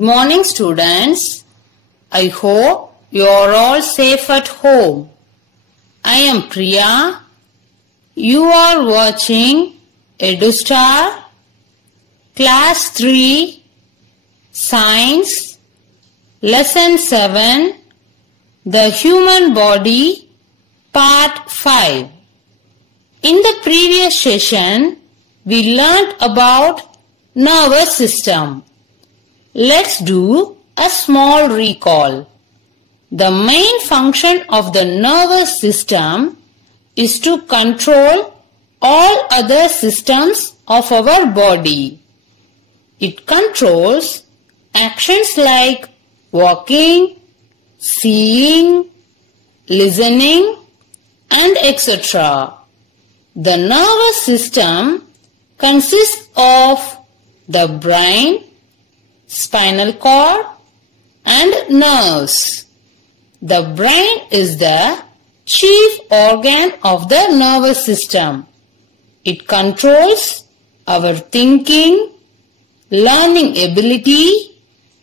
Good morning, students. I hope you are all safe at home. I am Priya. You are watching EduStar, Class 3, Science, Lesson 7, The Human Body, Part 5. In the previous session, we learnt about nervous system. Let's do a small recall. The main function of the nervous system is to control all other systems of our body. It controls actions like walking, seeing, listening, and etc. The nervous system consists of the brain, spinal cord, and nerves. The brain is the chief organ of the nervous system. It controls our thinking, learning ability,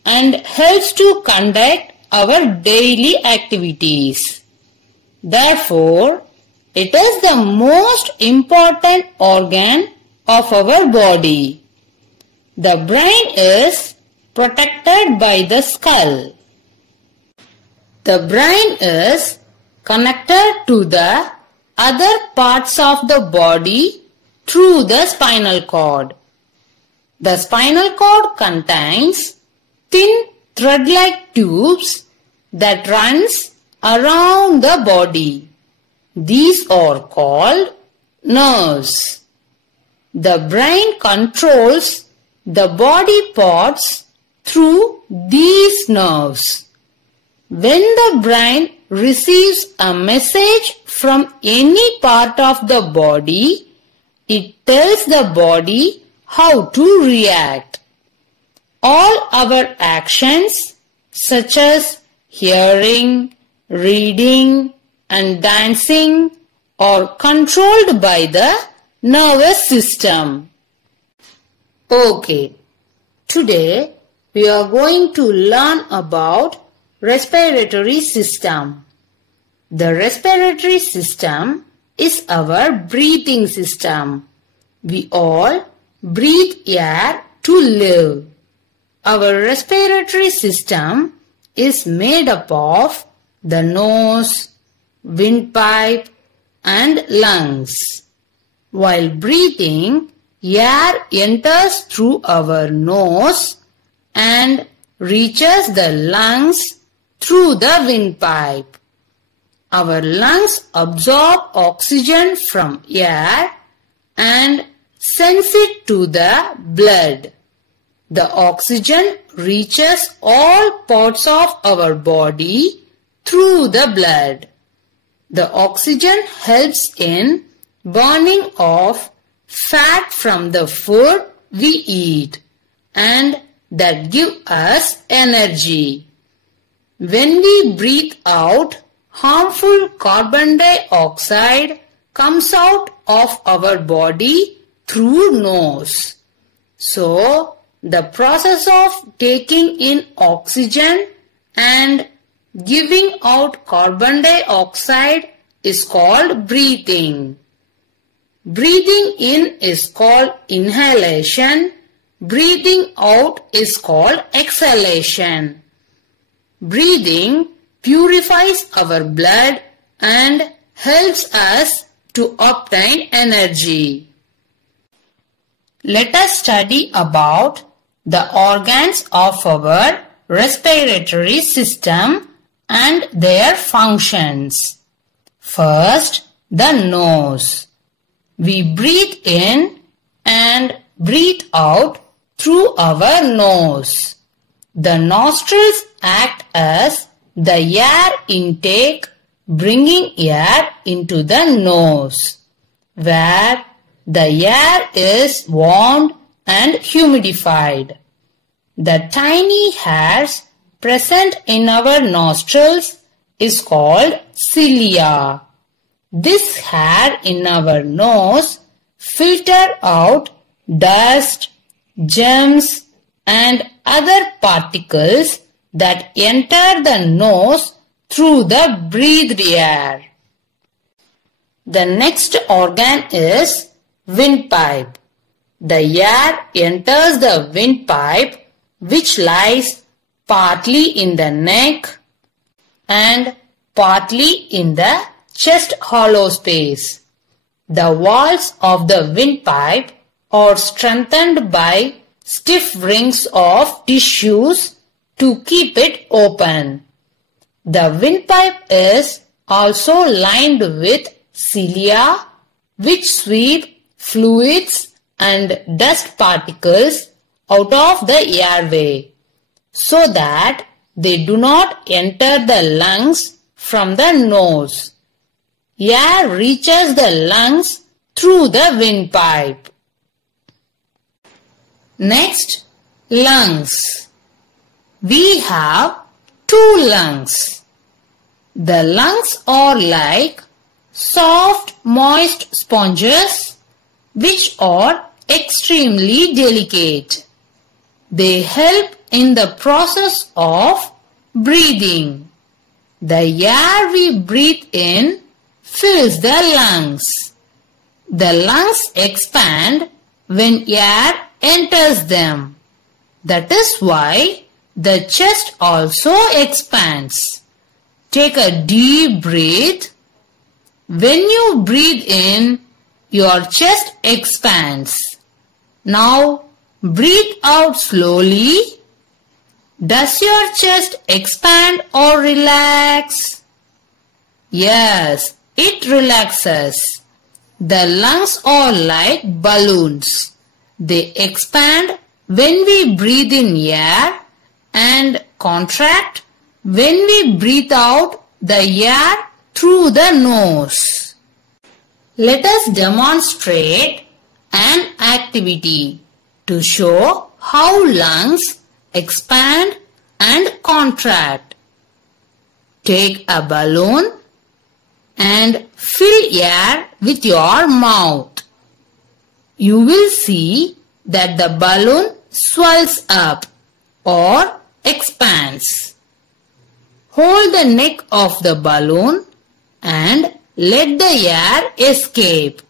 and helps to conduct our daily activities. Therefore, it is the most important organ of our body. The brain is protected by the skull. The brain is connected to the other parts of the body through the spinal cord. The spinal cord contains thin thread-like tubes that runs around the body. These are called nerves. The brain controls the body parts through these nerves. When the brain receives a message from any part of the body, it tells the body how to react. All our actions, such as hearing, reading, and dancing, are controlled by the nervous system. Okay, today we are going to learn about respiratory system. The respiratory system is our breathing system. We all breathe air to live. Our respiratory system is made up of the nose, windpipe, and lungs. While breathing, air enters through our nose and reaches the lungs through the windpipe. Our lungs absorb oxygen from air and sends it to the blood. The oxygen reaches all parts of our body through the blood. The oxygen helps in burning off fat from the food we eat and that give us energy. When we breathe out, harmful carbon dioxide comes out of our body through nose. So, the process of taking in oxygen and giving out carbon dioxide is called breathing. Breathing in is called inhalation. Breathing out is called exhalation. Breathing purifies our blood and helps us to obtain energy. Let us study about the organs of our respiratory system and their functions. First, the nose. We breathe in and breathe out through our nose. The nostrils act as the air intake, bringing air into the nose, where the air is warmed and humidified. The tiny hairs present in our nostrils is called cilia. This hair in our nose filter out dust, germs, and other particles that enter the nose through the breathed air. The next organ is windpipe. The air enters the windpipe, which lies partly in the neck and partly in the chest hollow space. The walls of the windpipe are strengthened by stiff rings of tissues to keep it open. The windpipe is also lined with cilia, which sweep fluids and dust particles out of the airway, so that they do not enter the lungs from the nose. Air reaches the lungs through the windpipe. Next, lungs. We have two lungs. The lungs are like soft, moist sponges which are extremely delicate. They help in the process of breathing. The air we breathe in fills the lungs. The lungs expand when air enters them. That is why the chest also expands. Take a deep breath. When you breathe in, your chest expands. Now breathe out slowly. Does your chest expand or relax? Yes, it relaxes. The lungs are like balloons. They expand when we breathe in air and contract when we breathe out the air through the nose. Let us demonstrate an activity to show how lungs expand and contract. Take a balloon and fill air with your mouth. You will see that the balloon swells up or expands. Hold the neck of the balloon and let the air escape.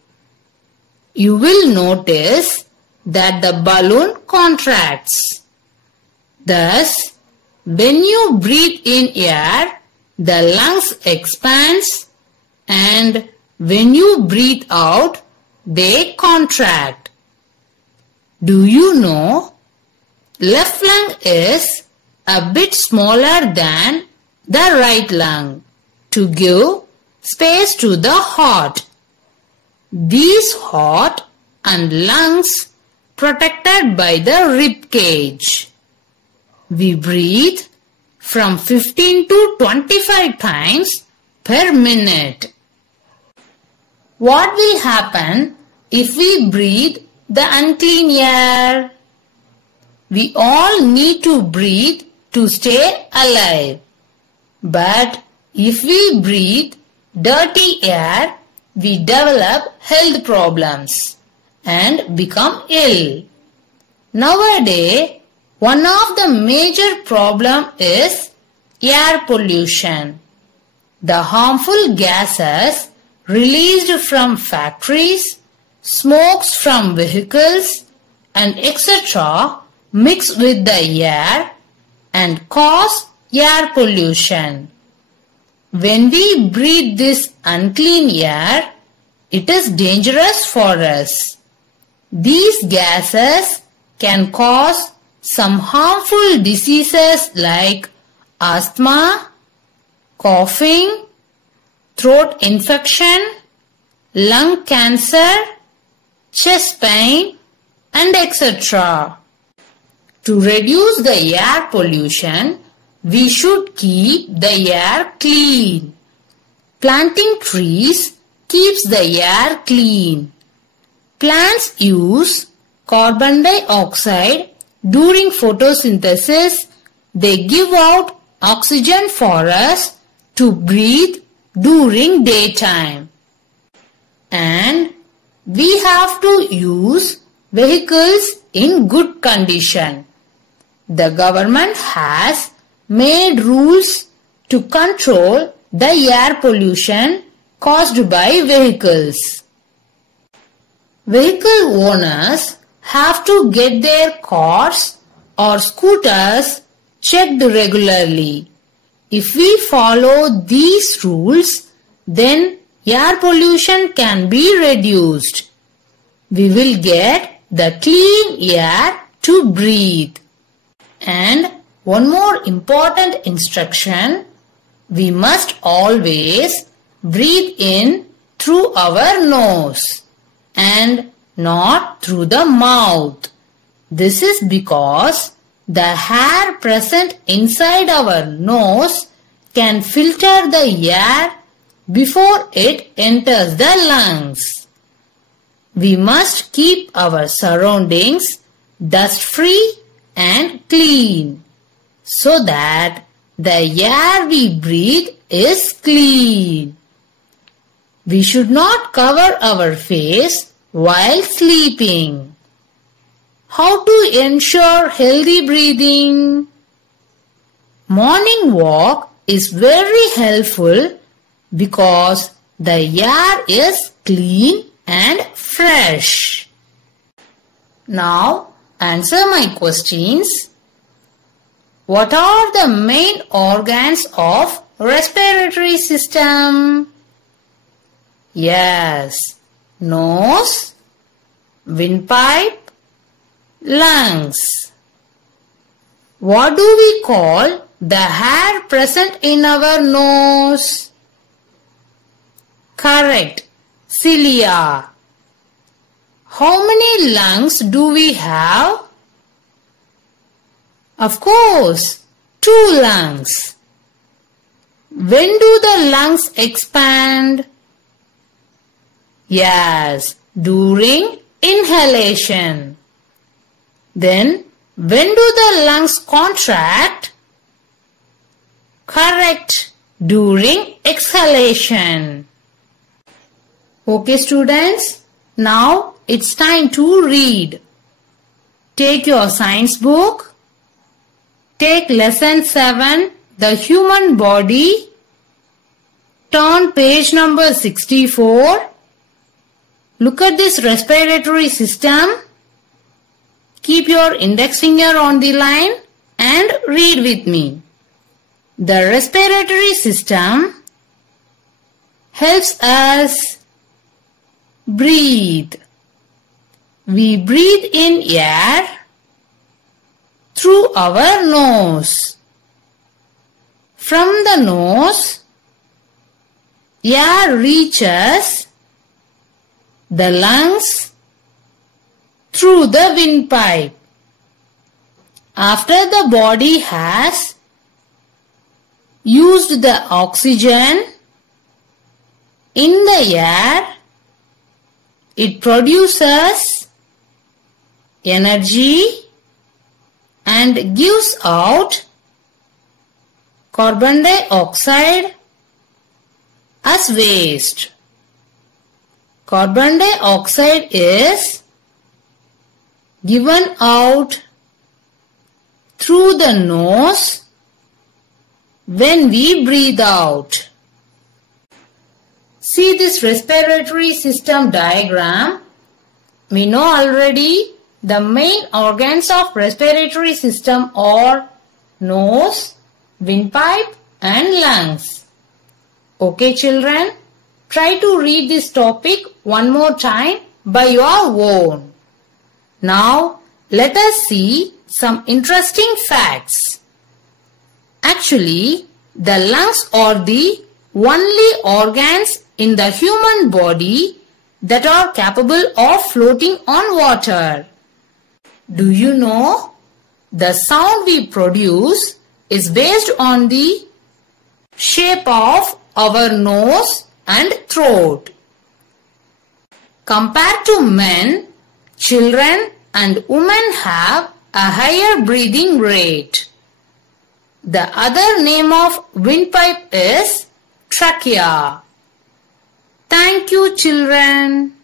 You will notice that the balloon contracts. Thus, when you breathe in air, the lungs expands, and when you breathe out, they contract. Do you know? Left lung is a bit smaller than the right lung to give space to the heart. These heart and lungs protected by the rib cage. We breathe from 15 to 25 times per minute. What will happen if we breathe the unclean air? We all need to breathe to stay alive. But if we breathe dirty air, we develop health problems and become ill. Nowadays, one of the major problems is air pollution. The harmful gases released from factories, smokes from vehicles, and etc. mix with the air and cause air pollution. When we breathe this unclean air, it is dangerous for us. These gases can cause some harmful diseases like asthma, coughing, throat infection, lung cancer, chest pain, and etc. To reduce the air pollution, we should keep the air clean. Planting trees keeps the air clean. Plants use carbon dioxide during photosynthesis. They give out oxygen for us to breathe during daytime. And we have to use vehicles in good condition. the government has made rules to control the air pollution caused by vehicles. Vehicle owners have to get their cars or scooters checked regularly. If we follow these rules, then air pollution can be reduced. We will get the clean air to breathe. And one more important instruction, we must always breathe in through our nose and not through the mouth. This is because the air present inside our nose can filter the air before it enters the lungs. We must keep our surroundings dust-free and clean so that the air we breathe is clean. We should not cover our face while sleeping. How to ensure healthy breathing? Morning walk is very helpful because the air is clean and fresh. Now answer my questions. What are the main organs of respiratory system? Yes, nose, windpipe, lungs. What do we call the hair present in our nose? Correct, cilia. How many lungs do we have? Of course, 2 lungs. When do the lungs expand? Yes, during inhalation. Then, when do the lungs contract? Correct, during exhalation. Okay students, now it's time to read. Take your science book. Take lesson 7, the human body. Turn page number 64. Look at this respiratory system. Keep your index finger on the line and read with me. The respiratory system helps us breathe. We breathe in air through our nose. From the nose, air reaches the lungs through the windpipe. After the body has used the oxygen in the air, it produces energy and gives out carbon dioxide as waste. Carbon dioxide is given out through the nose when we breathe out. See this respiratory system diagram. We know already the main organs of respiratory system are nose, windpipe and lungs. Okay children, try to read this topic one more time by your own. Now let us see some interesting facts. Actually, the lungs are the only organs in the human body that are capable of floating on water. Do you know? The sound we produce is based on the shape of our nose and throat. Compared to men, children and women have a higher breathing rate. The other name of windpipe is trachea. Thank you, children.